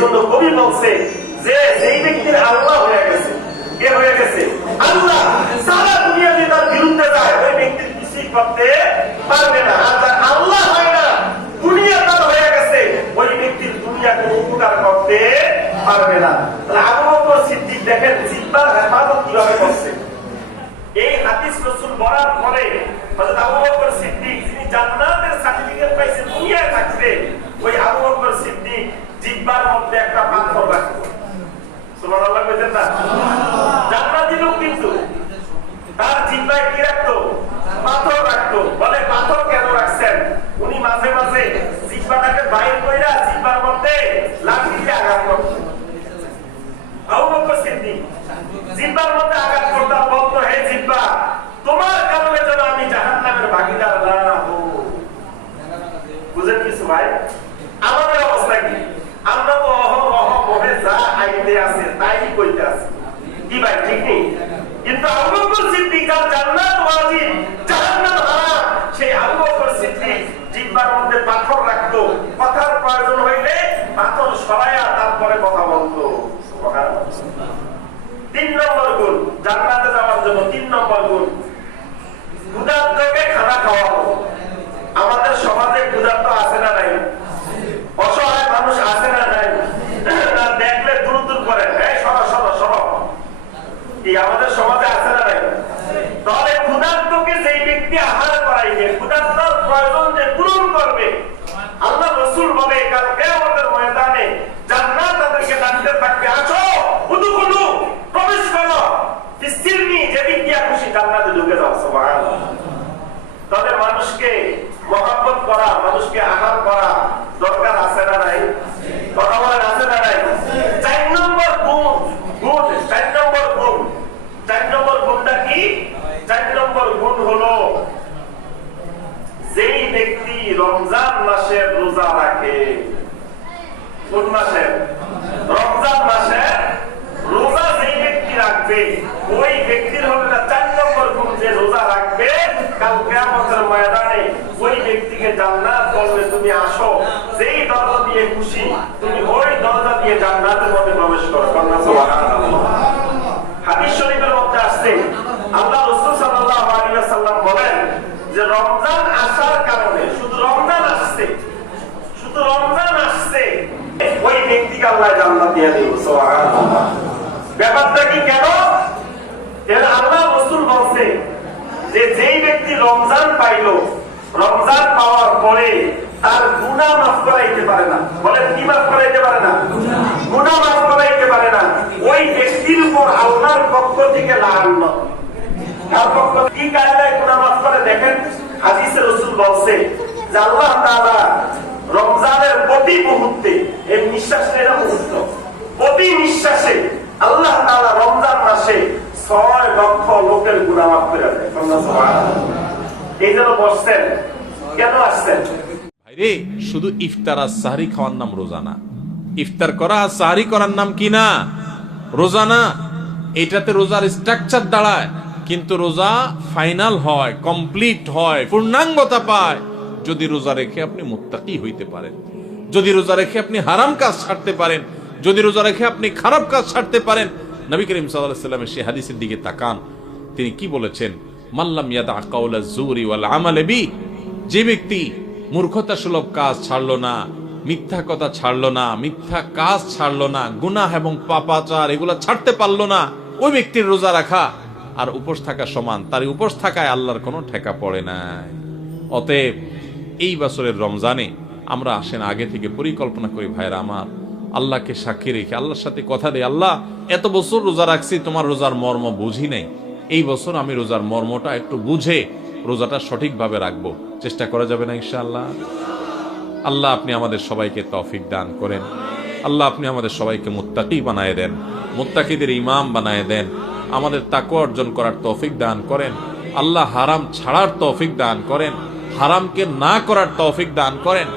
জন্য কবি বলছে যে যেই ব্যক্তির আল্লাহ হয়ে গেছে, কে হয়ে গেছে? আল্লাহ। সারা দুনিয়া যদি তার বিরুদ্ধে যায়, ওই ব্যক্তির কিছুই করতে পারবে না। আর যার আল্লাহ হয় না, দুনিয়া তার হয়ে গেছে, ওই ব্যক্তির দুনিয়া কোনো উপকার করতে পারবে না। তাহলে আবু বকর সিদ্দিক দেখেন জিহ্বার হেফাজত কিভাবে করছে। এই হাদিস রাসূল বলার পরে হযরত আবু বকর সিদ্দিক যিনি জান্নাতের সার্টিফিকেট পাইছেন দুনিয়ায় থাকতে, ওই আবু বকর সিদ্দিক জিহ্বার মধ্যে একটা পাথর রাখতো। সুবহানাল্লাহ কইতেন না? জান্নাতি লোক কিন্তু তার জিহ্বায় কি রাখতো? পাথর রাখতো। বলে পাথর কেন রাখছেন? উনি মাঝে মাঝে জিহ্বাটাকে বাইর কইরা জিহ্বার মধ্যে লাঠি দিয়ে আঘাত করতেন। আবু বকর সিদ্দিক জিহ্বার মধ্যে আঘাত করতেন, বলতো হে জিহ্বা, তোমার কারণে যেন আমি জাহান্নামের ভাগীদার না হই। বুঝেন কিছু ভাই? আমাদের অবস্থা কি? আমরা তো অহরহ বহে যা আইতে আছে তাই কইতে আছি, কি ভাই ঠিক নেই? কিন্তু আবু বকর সিদ্দিক যার জান্নাত ওয়াজিব জাহান্নাম হারাম, সেই আবু বকর সিদ্দিক জিহ্বার মধ্যে পাথর রাখতো। কথার প্রয়োজন হইলে পাথর সরাইয়া তারপরে কথা বলতো। সুবহানাল্লাহ। 3 নম্বর গুণ জান্নাতে যাওয়ার জন্য, 3 নম্বর গুণ ক্ষুধার্তকে খানা খাওয়াবো। আমাদের সমাজে ক্ষুধার্ত আছে না নাই? অসহায় মানুষ আছে না নাই? না দেখলে দূর দূর করে, এই সরো সরো সরো, কি আমাদের সমাজে আছে না নাই? তাহলে ক্ষুধার্তকে যেই ব্যক্তি আহার করাইবে, ক্ষুধার্তর প্রয়োজন যে পূরণ করবে, আল্লাহ রাসূল বলে কাল কিয়ামতের ময়দানে জান্নাত তাদেরকে ডাকতে থাকবে, আসো উদখুলু, প্রবেশ করো, ফিসিলনি, যেদিক দিয়া খুশি জান্নাতে ঢুকে যাও। সুবহানাল্লাহ। তাহলে মানুষকে মহব্বত করা, মানুষকে আহার করা দরকার আছে না নাই? কথা বলেন আছে না নাই? 4 নম্বর গুণ, 4 নম্বর গুণ, 4 নম্বর গুণটা কি? 4 নম্বর গুণ হলো যেই ব্যক্তি রমজান মাসের রোজা রাখে। কোন মাসে? রমজান মাসে রোজা যেই ব্যক্তি রাখবে, ওই ব্যক্তির হলো 4 নম্বর গুণ, যে রোজা রাখবে কাল কিয়ামতের ময়দানে ওই ব্যক্তিকে জান্নাত বলবে তুমি আসো, যেই দরজা দিয়ে খুশি তুমি ওই দরজা দিয়ে জান্নাতের মধ্যে প্রবেশ করো। সুবহানাল্লাহ। হাদিস শরীফের মধ্যে আসছে আল্লাহ রাসূল সাল্লাল্লাহু আলাইহি ওয়াসাল্লাম বলেন যে রমজান আসার কারণে, শুধু রমজান আসছে, শুধু রমজান আসছে, ওই ব্যক্তিকে আল্লাহ জান্নাত দিয়ে দিবে। সুবহানাল্লাহ। ব্যাপারটা কি কেন? এর আল্লাহ রাসূল বলছে যে যেই ব্যক্তি রমজান পাইলো, রমজান পাওয়ার পরে তার গুনাহ মাফ করাইতে পারে না। বলেন কি মাফ করাইতে পারে না? গুনাহ মাফ করাইতে পারে না। ওই ব্যক্তির উপর আল্লাহর পক্ষ থেকে লানত। তার পক্ষ কি কায়দায় গুনাহ মাফ করে দেখেন, হাদিসে রাসূল বলছে যে আল্লাহ তাআলা রমজানের প্রতি মুহূর্তে, এই নিঃশ্বাস নেওয়ার মুহূর্ত, প্রতি নিঃশ্বাসে আল্লাহ তাআলা রমজান মাসে 6 লক্ষ লোকের গুনাহ মাফ করে দেয়। এই জন্য বসছেন, কেন আসছেন? ভাইরে, শুধু ইফতার আর সাহরি খাওয়ার নাম রোজা না। ইফতার করা আর সাহরি করার নাম কি না? রোজা না। এটাতে রোজার স্ট্রাকচার দাঁড়ায়, কিন্তু রোজা ফাইনাল হয়, কমপ্লিট হয়, পূর্ণাঙ্গতা পায় যদি রোজা রেখে আপনি মুত্তাকি হইতে পারেন, যদি রোজা রেখে আপনি হারাম কাজ ছাড়তে পারেন, যদি রোজা রেখে আপনি খারাপ কাজ ছাড়তে পারেন। নবী করিম সাল্লাল্লাহু আলাইহি ওয়াসাল্লামের সেই হাদিসের দিকে তাকান, তিনি কি বলেছেন? মাল্লাম ইয়াদা কাওলা যুরি ওয়াল আমাল বি, যে ব্যক্তি মূর্খতাসুলভ কাজ ছাড়লো না, মিথ্যা কথা ছাড়লো না, মিথ্যা কাজ ছাড়লো না, গুনাহ এবং পাপাচার এগুলা ছাড়তে পারলো না, ওই ব্যক্তির রোজা রাখা আর উপোস থাকা সমান। তার উপোস থাকায় আল্লাহর কোনো ঠেকা পড়ে নাই। অতএব এই বছরের রমজানে আমরা আসেন আগে থেকে পরিকল্পনা করি, ভাইরা আমার, আল্লাহকে সাক্ষী রেখে আল্লাহর সাথে কথা দেই, আল্লাহ এত বছর রোজা রাখছি, তোমার রোজার মর্ম বুঝি নাই, এই বছর আমি রোজার মর্মটা একটু বুঝে রোজাটা সঠিকভাবে রাখবো। চেষ্টা করা যাবে না ইনশাআল্লাহ? আল্লাহ আপনি আমাদের সবাইকে তৌফিক দান করেন। আল্লাহ আপনি আমাদের সবাইকে মুত্তাকি বানায় দেন, মুত্তাকিদের ইমাম বানায় দেন, আমাদের তাকওয়া অর্জন করার তৌফিক দান করেন। আল্লাহ হারাম ছাড়ার তৌফিক দান করেন, হারামকে না করার তৌফিক দান করেন।